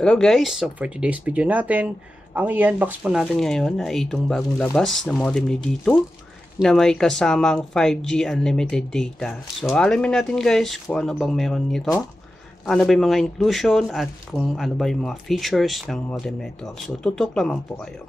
Hello guys, so for today's video natin, ang i-unbox po natin ngayon ay itong bagong labas na modem ni D2 na may kasamang 5G unlimited data. So alamin natin guys kung ano bang meron nito, ano ba yung mga inclusion at kung ano ba yung mga features ng modem nito. So tutok lamang po kayo.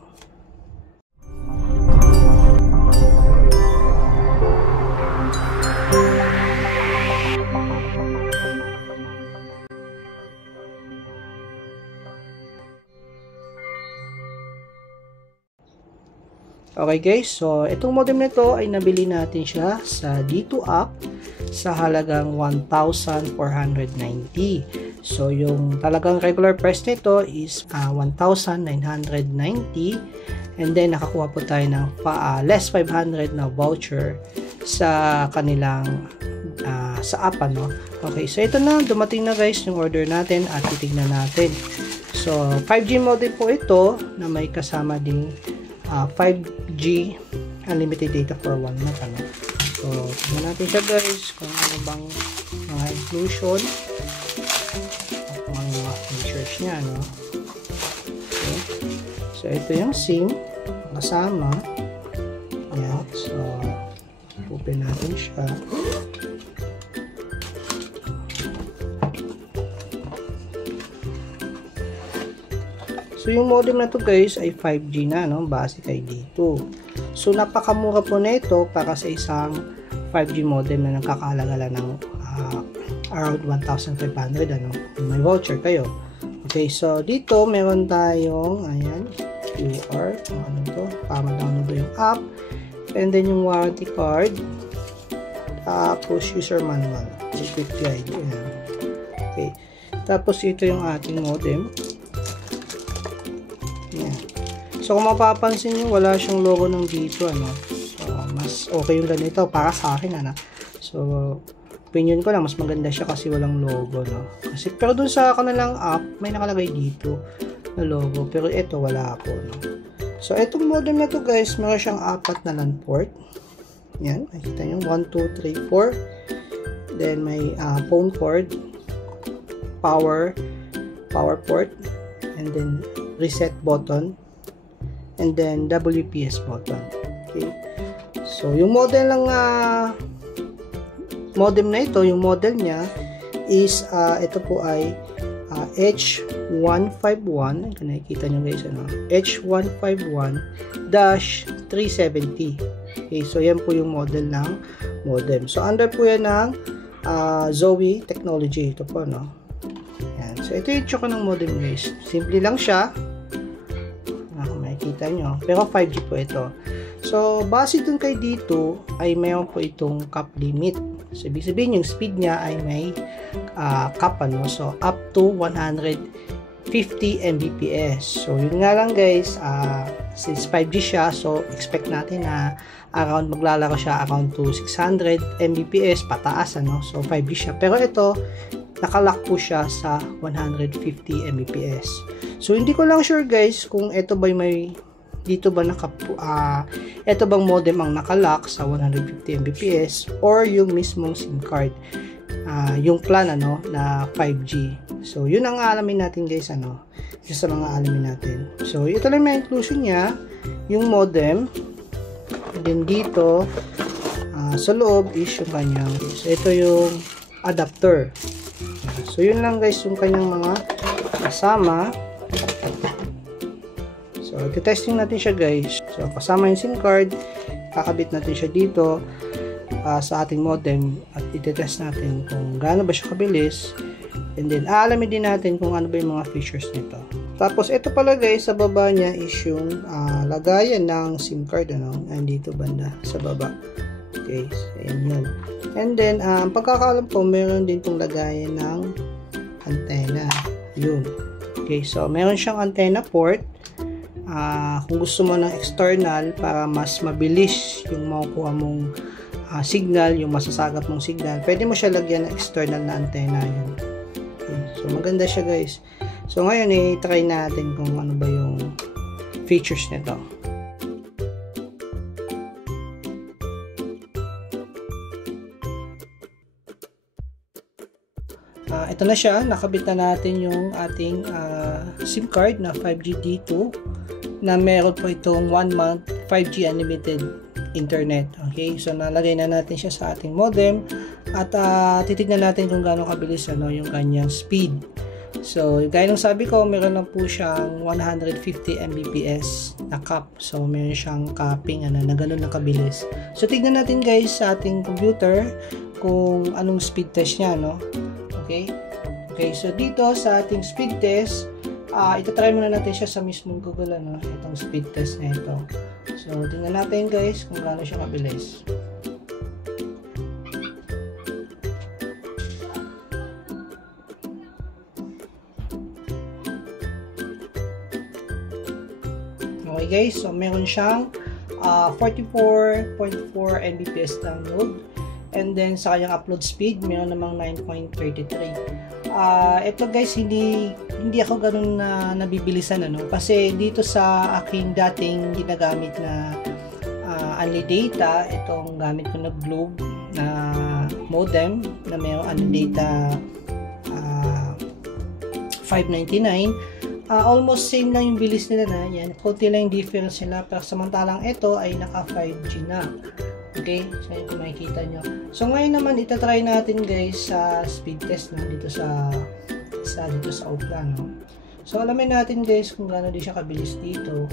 Okay guys, so itong modem nito ay nabili natin siya sa D2 app sa halagang 1,490. So yung talagang regular price nito is 1,990 and then nakakuha po tayo ng less 500 na voucher sa kanilang sa app ano. Okay, so ito na, dumating na guys yung order natin at titignan natin. So 5G modem po ito na may kasama ding 5G unlimited data for 1 month ano. So tingnan natin siya guys kung ano bang mga inclusion at kung ano mga features niya no. Okay. So ito yung SIM kasama. Yeah. So open natin siya. So yung modem na to guys ay 5G na no, base kay D2. So napakamura po nito para sa isang 5G modem na nagkakahalaga lang ng around 1,500 ano. May voucher kayo. Okay, so dito meron tayong ayan, QR, ano to, para ma-download yung app. And then yung warranty card. Tapos user manual, quick guide. Ayan. Okay. Tapos ito yung ating modem. So kung mapapansin nyo, wala siyang logo ng dito ano. So mas okay yung ganito para sa akin ano. So opinion ko lang mas maganda siya kasi walang logo no. Kasi pero dun sa kanilang app may nakalagay dito na logo pero ito wala po no. So itong modem na to guys, meron siyang 4 na LAN port. Yan, makikita nyo 1, 2, 3, 4. Then may phone cord, power port, and then reset button. And then WPS button. Okay. So yung model ng modem na ito, yung model niya is ito po ay H151. Kung nakikita nyo guys ano, H151-370. Okay, so yan po yung model ng modem. So under po yan ng Zoe technology ito po no. Yan. So ito yung tsaka ng modem guys. Simple lang siya. Kita nyo. Pero 5G po ito. So, base dun kay dito, ay mayroon po itong cap limit. So, ibig sabihin yung speed niya ay may cap ano. So, up to 150 Mbps. So, yun nga lang guys, since 5G siya, so expect natin na around maglalaro siya around to 600 Mbps pataas ano. So, 5G siya. Pero ito, nakalock po siya sa 150 Mbps. So, hindi ko lang sure guys kung ito ba may dito ba ito bang modem ang nakalock sa 150 Mbps or yung mismong SIM card. Yung plan ano na 5G. So, yun ang alamin natin guys ano. Isa sa mga alamin natin. So, ito lang may inclusion niya, yung modem. And then dito sa loob is yung kanyang, so, ito yung adapter. So, yun lang guys yung kanyang mga kasama. So, i-testing natin siya guys. So, kasama yung SIM card, kakabit natin siya dito sa ating modem at i-test natin kung gaano ba siya kabilis. And then, aalamin din natin kung ano ba yung mga features nito. Tapos, ito pala guys, sa baba niya is yung lagayan ng SIM card, ano, nandito banda sa baba. Okay, so, ayan yun. And then, ang pagkakaalam ko, meron din itong lagayan ng antenna. Yun. Okay, so meron siyang antenna port. Kung gusto mo ng external para mas mabilis yung makukuha mong signal, yung masasagap mong signal, pwede mo siya lagyan ng external na antenna. Yun. Okay, so maganda siya guys. So ngayon i-try natin kung ano ba yung features nito. ito na siya, nakabit na natin yung ating SIM card na 5G D2 na meron po itong 1 month 5G unlimited internet. Okay, so nalagay na natin siya sa ating modem at titignan natin kung gaano kabilis yung kanyang speed. So gaya ng sabi ko, meron lang po siyang 150 Mbps na cap. So meron siyang capping na gano'n na kabilis. So tignan natin guys sa ating computer kung anong speed test niya, no? Okay, so dito sa ating speed test, itatry muna natin siya sa mismong Google, itong speed test na ito. So tingnan natin guys kung gaano siya kabilis. Okay guys, so meron siyang 44.4 Mbps download, and then sa kanyang upload speed meron namang 9.33. Ito guys, hindi ako ganun na nabibilisan, kasi dito sa aking dating ginagamit na only data, itong gamit ko na Globe na modem na mayroong only data 599. Almost same lang yung bilis nila na yan. Konti lang yung difference nila. Pero samantalang ito ay naka 5G na. Okay? So yun kung makikita nyo. So ngayon naman itatry natin guys sa speed test dito sa Ookla. So alamin natin guys kung gaano din siya kabilis dito.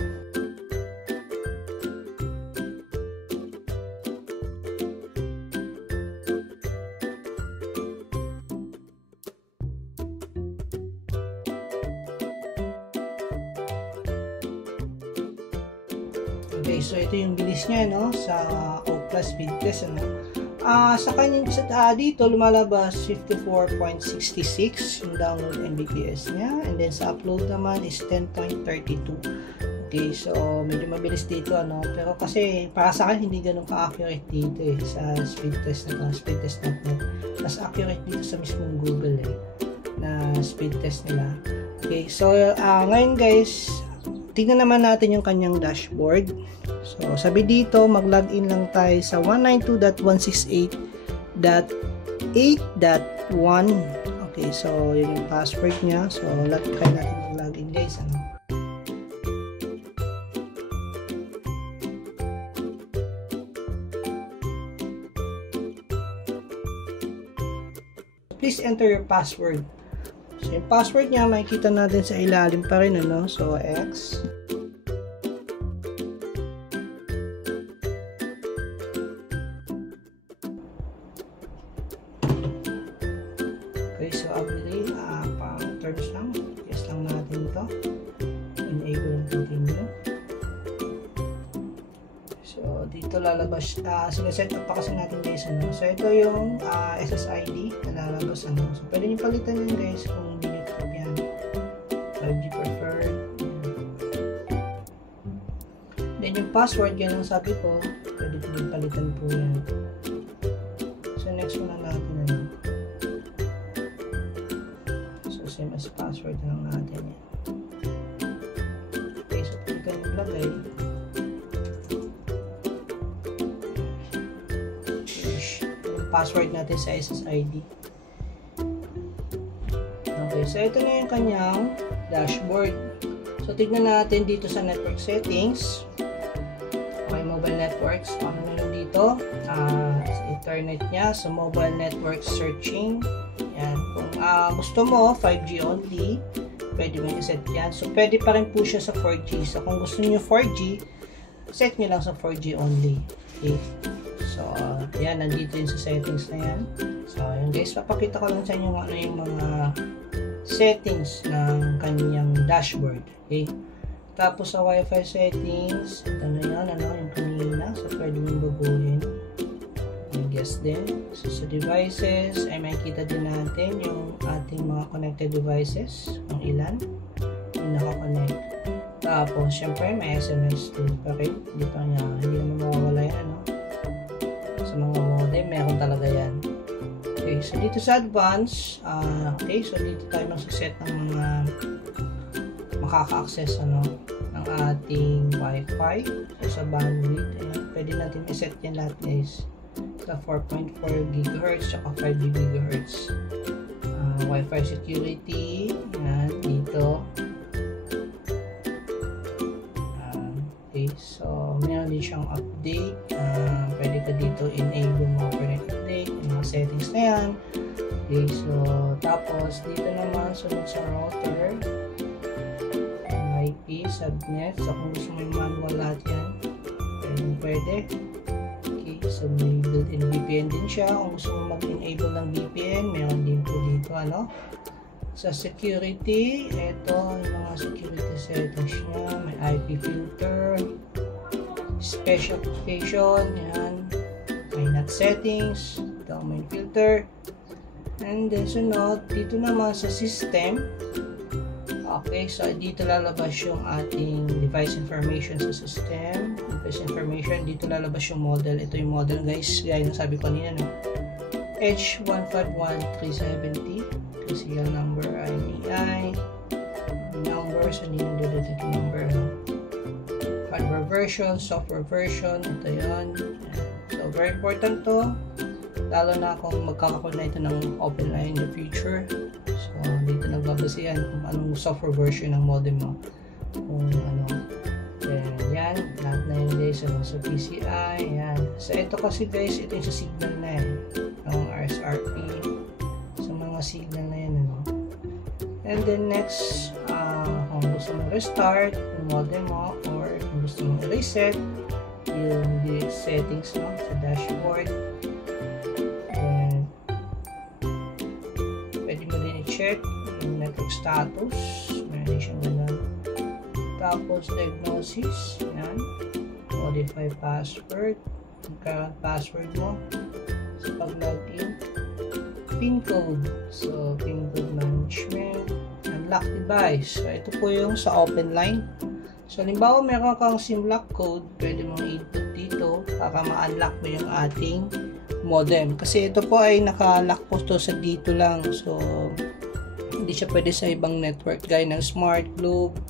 Okay, so ito yung bilis niya sa Ookla speed test. Sa kanyang dito lumalabas 54.66 yung download Mbps niya, and then sa upload naman is 10.32. Okay, so medyo mabilis dito pero kasi para sa akin hindi ganun ka-accurate dito sa speed test na to, speed test natin. Mas accurate dito sa mismong Google na speed test nila. Okay, so ngayon guys, tingnan naman natin yung kanyang dashboard. So, sabi dito, mag-login lang tayo sa 192.168.8.1. Okay, so yun yung password niya. So, try natin mag-login guys. Please enter your password. So, yung password niya, makikita natin sa ilalim pa rin, So, X. Okay, so, agree. Pang terms lang. Yes lang natin ito. Enable and continue. So, dito lalabas. Sineset up pa kasi natin guys, So, ito yung SSID na lalabas, So, pwede nyo palitan yun guys kung hindi nyo ito yan. 5G preferred. Then, yung password, yan ang sabi ko. Pwede din palitan po yan. So, next muna natin So, same as password na lang natin yan. Okay, so pwede kayo maglagay. Yung password natin sa SSID. Okay, so ito na yung kanyang dashboard. So, tignan natin dito sa network settings. Okay, mobile networks. Ano meron dito? Internet niya. So, mobile network searching. Yan. Kung gusto mo, 5G only, pwede mo i-set yan. So, pwede pa rin po siya sa 4G. So, kung gusto niyo 4G, set nyo lang sa 4G only. Okay. So, yan. Nandito yun sa settings na yan. So, yun guys. Papakita ko lang sa inyo ano yung mga settings ng kanyang dashboard. Okay. Tapos sa Wi-Fi settings, ito na yun, yung kanina. So, pwede mong baguhin. Guess din. So, sa devices, ay makikita din natin yung ating mga connected devices. Kung ilan yung nakakonect. Tapos, syempre, may SMS tool pa rin. Hindi naman mawawala yan, Sa mga modem, meron talaga yan. Okay, so dito sa advanced, okay, so dito tayo magsiset ng mga makaka-access ng ating Wi-Fi. So sa bandwidth, ayan, pwede natin i-set yan lahat guys. Sa 4.4 GHz at 5 GHz. Wi-Fi security. Yan, dito. Okay, so meron din siyang update. Pwede ka dito enable mga pernet update, yung mga settings na yan. Okay, so tapos dito naman sunod sa router, IP, subnet. So kung gusto mo yung manual lahat yan, pwede. Okay, so may built-in VPN din siya. Kung gusto mo mag-enable ng VPN, meron din po dito, ano. Sa security, ito yung mga security settings niya. May IP filter, special application, yan. May NAT settings, domain filter. And then sunod, dito naman sa system. Okay, so dito lalabas yung ating device information sa system. Device information, dito lalabas yung model. Ito yung model guys, gaya ng sabi ko kanina, no? H151370. Serial number, IMEI. Numbers, hindi na dito yung number, no? Hardware version, software version, ito yun. So, very important to. Lalo na kung magkakaroon na ito ng open line in the future. So, dito nagbabase yan kung anong software version ng modem mo. Kung ano. Yan, lahat na yun guys. So, PCI, yan. So, ito kasi guys, ito yung sa signal na yan. Yung RSRP. Sa mga signal na yan, ano. And then next, kung gusto mo restart yung modem mo or kung gusto mo reset yung settings mo sa dashboard. Check yung network status, meron din siyang ganun. Tapos diagnosis, yan, modify password, current password mo sa pag-login, pin code, so pin code management, unlock device. So ito po yung sa open line. So halimbawa meron kang SIM lock code, pwede mong input dito para ma-unlock mo yung ating modem. Kasi ito po ay naka-lock po to sa dito lang. So hindi siya pwede sa ibang network gaya ng Smart, Globe,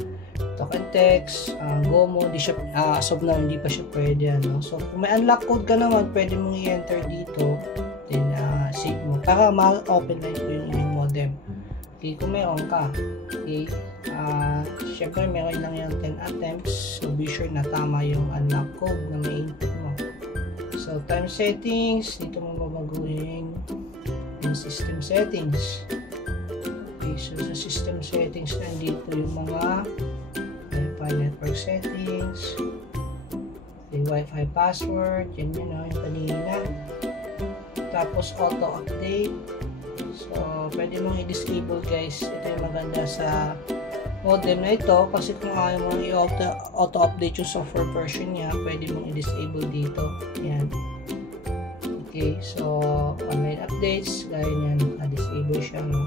Talk and Text, Gomo, hindi siya, as of now, hindi pa siya pwede, ano. So, kung may unlock code ka naman, pwede mong i-enter dito, then save mo, para ma-open line po yung inyong modem. Okay, kung meron ka, okay, syempre meron lang yung 10 attempts, so be sure na tama yung unlock code na may input mo. So, time settings, dito mo babaguhin yung system settings. So, sa system settings, nandito yung mga Wi-Fi network settings, yung Wi-Fi password, yun yun, no, yung kanina. Tapos, auto-update. So, pwede mong i-disable, guys. Ito yung maganda sa modem na ito. Kasi kung ayaw mong i-auto-update yung software version niya, pwede mong i-disable dito. Yan. Okay, so, online updates, gaya niyan, disable siya, no.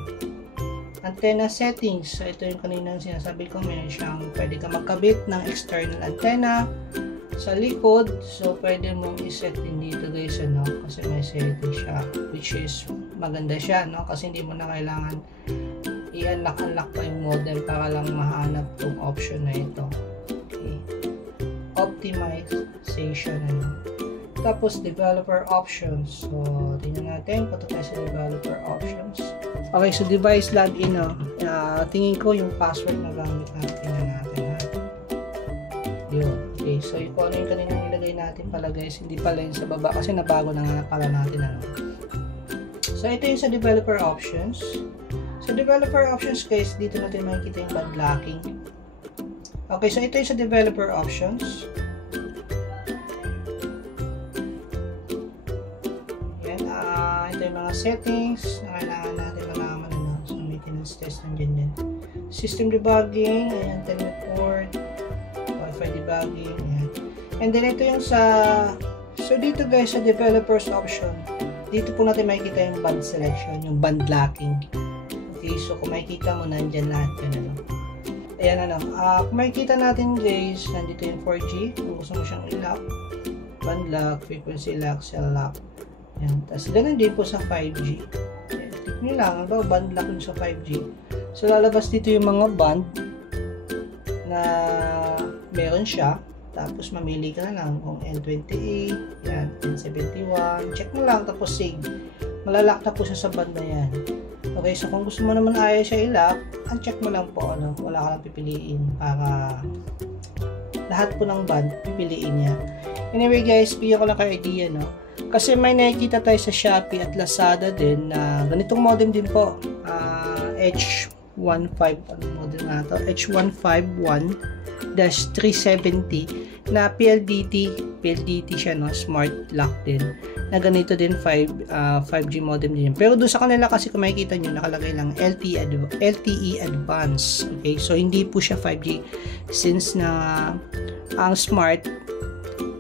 Antenna settings. So, ito yung kaninang sinasabi ko. Meron siyang pwede ka magkabit ng external antenna sa likod. So, pwede mong iset din dito guys, ano, kasi may setting siya. Which is, maganda siya, no? Kasi hindi mo na kailangan i-unlock pa yung modem para lang mahanap tong option na ito. Okay. Optimization, ano. Tapos, developer options. So, tingnan natin. Punta tayo sa developer options. Okay, so device login, no? Tingin ko yung password na gamit natin. Tingnan natin, ha? Yun. Okay, so kung ano yung kanina nilagay natin pala, guys. Hindi pala yun sa baba kasi nabago na nga pala natin, ano? So, ito yung sa developer options. Sa developer options, guys, dito natin makikita yung band locking. Okay, so ito yung sa developer options. Mga settings na kailangan natin malaman, ano, so maintenance test nandiyan din. System debugging, ayan, telnet port, Wi-Fi debugging, ayan. And then ito yung sa, so dito guys sa developers option, dito po natin makikita yung band selection, yung band locking. Okay, so kung makikita mo nandiyan lahat yun, ano. Ayan, ano, kung makikita natin guys, nandito yung 4G, kung gusto mo siyang i-lock, band lock, frequency lock, cell lock. Yan. Tapos, ganun din po sa 5G. Tip nyo lang, ano, band lock yun sa 5G. So, lalabas dito yung mga band na meron siya. Tapos, mamili ka na lang kung N28, yan, N71. Check mo lang, tapos save. Malalak na po siya sa band na yan. Okay, so kung gusto mo naman ayaw siya i-lock, uncheck mo lang po, ano, wala ka lang pipiliin para lahat po ng band pipiliin niya. Anyway guys, bigyan ko lang kayo idea, no? Kasi may nakikita tayo sa Shopee at Lazada din na ganitong modem din po. H15, ano modem nga to? H151-370 na PLDT siya, no? Smart lock din. Na ganito din 5G modem din. Pero doon sa kanila kasi kung makikita nyo, nakalagay lang LTE Advance. Okay, so hindi po siya 5G since na ang smart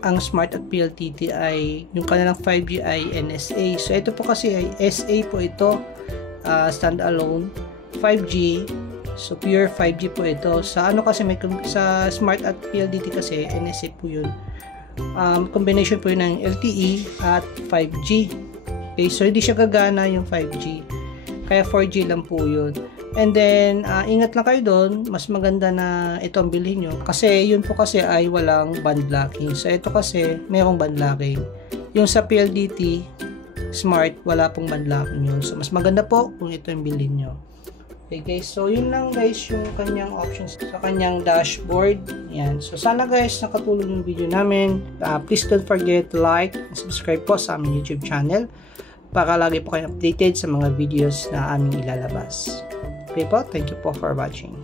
at PLDT ay yung kanilang 5G ay NSA. So ito po kasi ay SA po ito, standalone 5G. So pure 5G po ito. Sa ano kasi sa smart at PLDT kasi NSA po yun. Combination po yun ng LTE at 5G. Okay, so hindi siya gagana yung 5G. Kaya 4G lang po yun. And then, ingat lang kayo doon, mas maganda na ito ang bilhin nyo. Kasi yun po kasi ay walang band blocking. So ito kasi, mayroong band blocking. Yung sa PLDT, Smart, wala pong band blocking yun. So mas maganda po kung ito yung bilhin nyo. Okay guys, so yun lang guys yung kanyang options sa kanyang dashboard. Yan. So sana guys, nakatulong yung video namin. Please don't forget to like and subscribe po sa aming YouTube channel para lagi po kayo updated sa mga videos na aming ilalabas. Okay po, thank you po for watching.